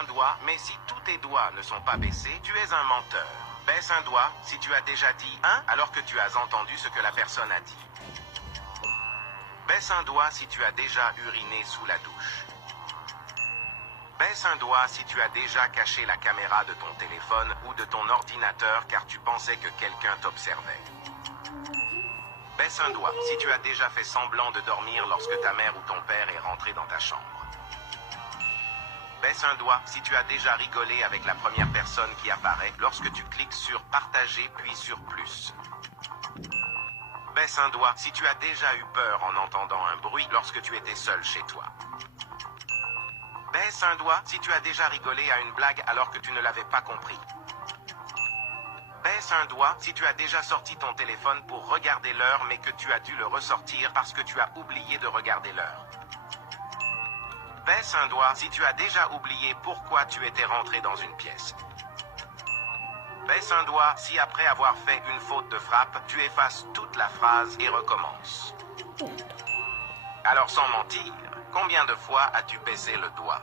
un doigt, mais si tous tes doigts ne sont pas baissés, tu es un menteur. Baisse un doigt si tu as déjà dit « un » alors que tu as entendu ce que la personne a dit. Baisse un doigt si tu as déjà uriné sous la douche. Baisse un doigt si tu as déjà caché la caméra de ton téléphone ou de ton ordinateur car tu pensais que quelqu'un t'observait. Baisse un doigt si tu as déjà fait semblant de dormir lorsque ta mère ou ton père est rentré dans ta chambre. Baisse un doigt si tu as déjà rigolé avec la première personne qui apparaît lorsque tu cliques sur partager puis sur plus. Baisse un doigt si tu as déjà eu peur en entendant un bruit lorsque tu étais seul chez toi. Baisse un doigt si tu as déjà rigolé à une blague alors que tu ne l'avais pas compris. Baisse un doigt si tu as déjà sorti ton téléphone pour regarder l'heure mais que tu as dû le ressortir parce que tu as oublié de regarder l'heure. Baisse un doigt si tu as déjà oublié pourquoi tu étais rentré dans une pièce. Baisse un doigt si après avoir fait une faute de frappe, tu effaces toute la phrase et recommences. Alors sans mentir, combien de fois as-tu baissé le doigt ?